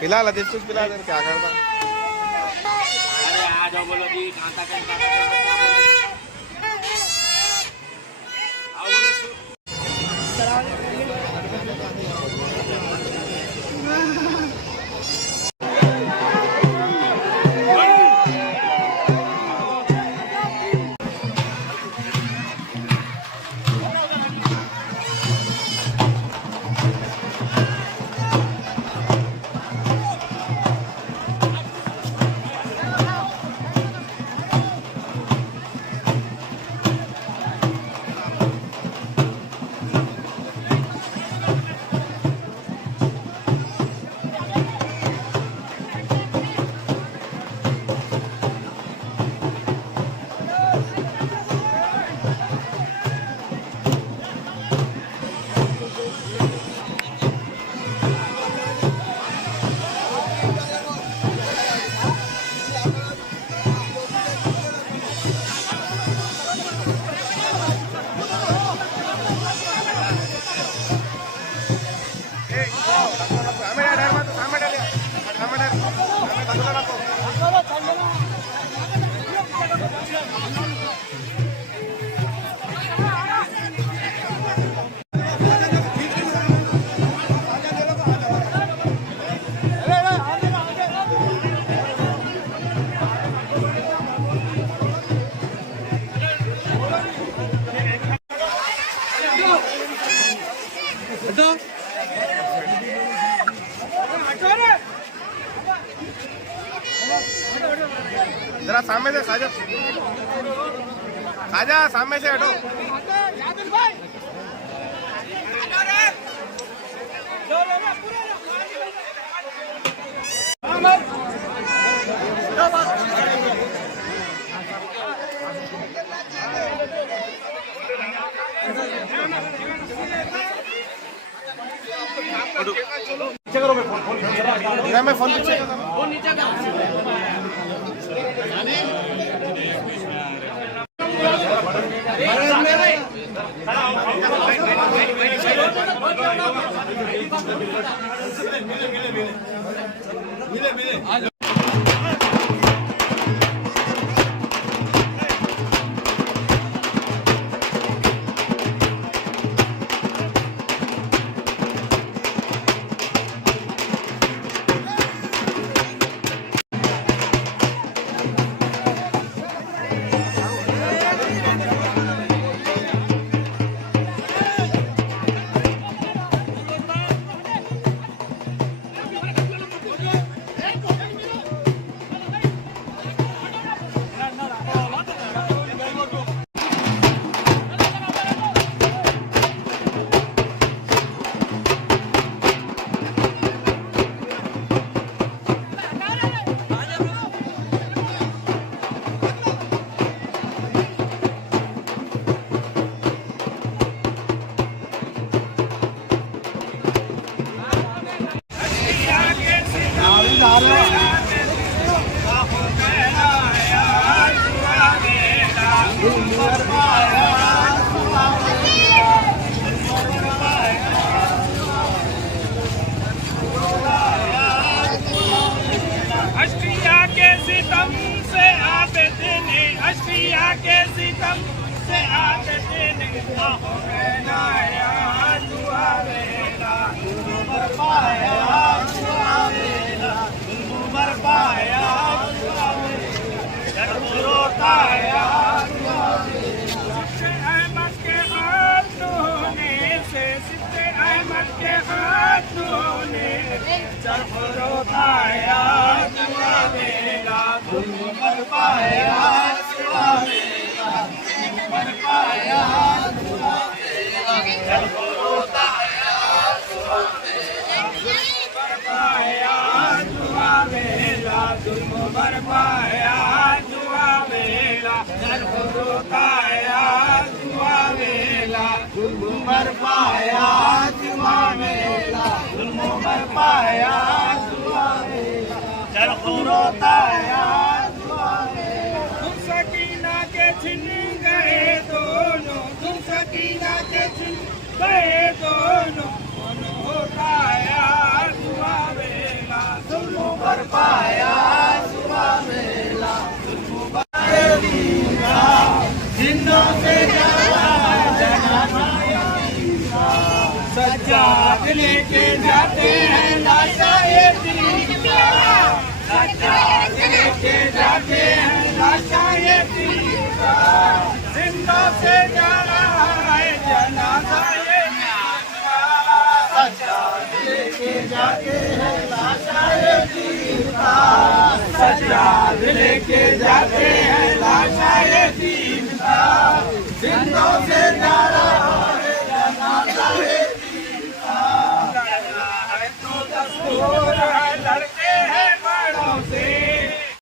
पिला ला कुछ पिला दे क्या करता। अरे आ जाओ बोलो जी कांता का आओ जरा सामने से खाजा खाजा सामने से हटो। मैं फोन पीछे Fire! बरपाया जुआवेला बरपाया जुआवेला जुल्म बरपाया जुआवेला जुल्म बरपाया जुआवेला चरखो रोताया जुआवेला तुम सकीना के छिन गए दोनों तुम सकीना के छिन गए दोनों होताया जुआवेला जुल्म बरपाया जुआवेला जुल्म बरपाया जिंदों से सज्जाद लेके जाते हैं लाशा ये तीरा सज्जाद लेके जाते हैं लाशा ये तीरा जिंदों से जा रहा है जनाजा ये तीरा सज्जाद लेके जाते हैं लाशा ये तीरा सज्जाद लेके जाते हैं लाशा